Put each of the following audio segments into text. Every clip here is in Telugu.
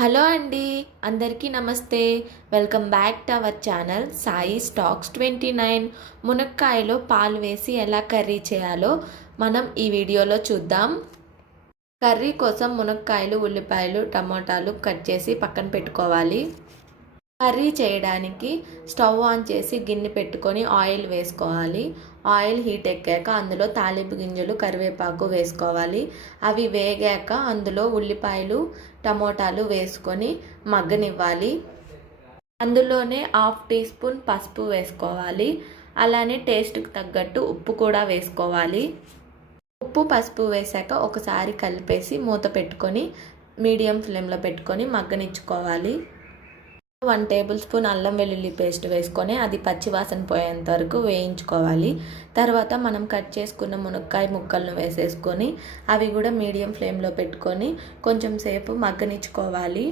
హలో అండి, అందరికీ నమస్తే. Welcome back to our channel Sai stocks 29. మునక్కాయలో పాలు వేసి ఎలా కర్రీ చేయాలో మనం ఈ వీడియోలో చూద్దాం. కర్రీ కోసం మునక్కాయలు, ఉల్లిపాయలు, టమాటాలు కట్ చేసి పక్కన పెట్టుకోవాలి. కర్రీ చేయడానికి స్టవ్ ఆన్ చేసి గిన్నె పెట్టుకొని ఆయిల్ వేసుకోవాలి. ఆయిల్ హీట్ ఎక్కాక అందులో తాలింపు గింజలు, కరివేపాకు వేసుకోవాలి. అవి వేగాక అందులో ఉల్లిపాయలు, టమోటాలు వేసుకొని మగ్గనివ్వాలి. అందులోనే 1/2 టీ స్పూన్ పసుపు వేసుకోవాలి. అలానే టేస్ట్కి తగ్గట్టు ఉప్పు కూడా వేసుకోవాలి. ఉప్పు, పసుపు వేసాక ఒకసారి కలిపేసి మూత పెట్టుకొని మీడియం ఫ్లేమ్లో పెట్టుకొని మగ్గనిచ్చుకోవాలి. 1 టేబుల్ స్పూన్ అల్లం వెల్లుల్లి పేస్ట్ వేసుకొని అది పచ్చివాసన పోయేంత వరకు వేయించుకోవాలి. తర్వాత మనం కట్ చేసుకున్న మునక్కాయ ముక్కలను వేసేసుకొని అవి కూడా మీడియం ఫ్లేమ్లో పెట్టుకొని కొంచెం సేపు మగ్గనిచ్చుకోవాలి.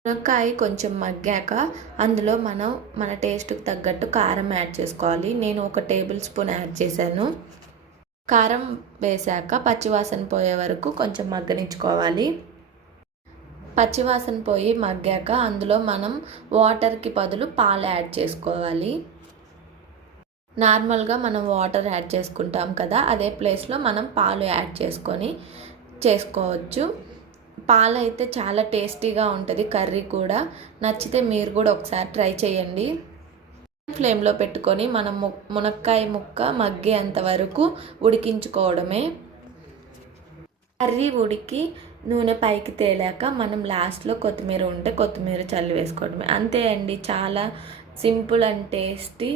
మునక్కాయ కొంచెం మగ్గాక అందులో మన టేస్ట్కి తగ్గట్టు కారం యాడ్ చేసుకోవాలి. నేను 1 టేబుల్ స్పూన్ యాడ్ చేశాను. కారం వేసాక పచ్చివాసన పోయే వరకు కొంచెం మగ్గనిచ్చుకోవాలి. పచ్చివాసన పోయి మగ్గాక అందులో మనం వాటర్కి బదులు పాలు యాడ్ చేసుకోవాలి. నార్మల్గా మనం వాటర్ యాడ్ చేసుకుంటాం కదా, అదే ప్లేస్లో మనం పాలు యాడ్ చేసుకొని చేసుకోవచ్చు. పాలు అయితే చాలా టేస్టీగా ఉంటుంది. కర్రీ కూడా నచ్చితే మీరు కూడా ఒకసారి ట్రై చేయండి. ఫ్లేమ్లో పెట్టుకొని మనం మునక్కాయ ముక్క మగ్గేంత వరకు ఉడికించుకోవడమే. కర్రీ ఉడికి నూనె పైకి తేలాక మనం లాస్ట్లో కొత్తిమీర ఉంటే కొత్తిమీర చల్లి వేసుకోవడమే. అంతే అండి, చాలా సింపుల్ అండ్ టేస్టీ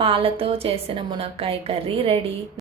పాలతో చేసిన మునక్కాయ కర్రీ రెడీ.